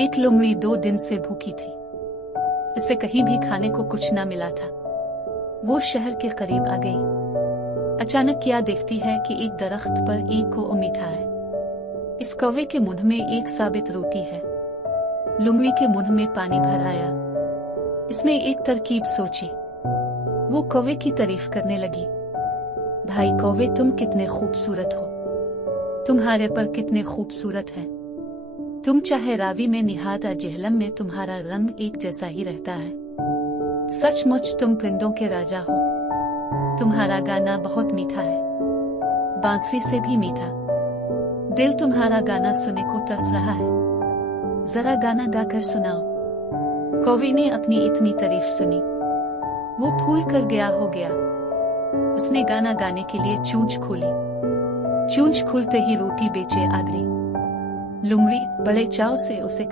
एक लोमड़ी 2 दिन से भूखी थी। इसे कहीं भी खाने को कुछ ना मिला था। वो शहर के करीब आ गई। अचानक क्या देखती है कि एक दरख्त पर एक कौवा मीठा है। इस कौवे के मुंह में एक साबित रोटी है। लोमड़ी के मुंह में पानी भर आया। इसने एक तरकीब सोची। वो कौवे की तारीफ करने लगी। भाई कौवे, तुम कितने खूबसूरत हो। तुम्हारे पर कितने खूबसूरत है। तुम चाहे रावी में निहात या जेहलम में, तुम्हारा रंग एक जैसा ही रहता है। सचमुच तुम परिंदों के राजा हो। तुम्हारा गाना बहुत मीठा है, बांसुरी से भी मीठा। दिल तुम्हारा गाना सुनने को तरस रहा है। जरा गाना गाकर सुनाओ। कौवे ने अपनी इतनी तारीफ सुनी, वो फूल कर गया हो गया। उसने गाना गाने के लिए चोंच खोली। चोंच खुलते ही रोटी बेचे आ गई। लोमड़ी बड़े चाव से उसे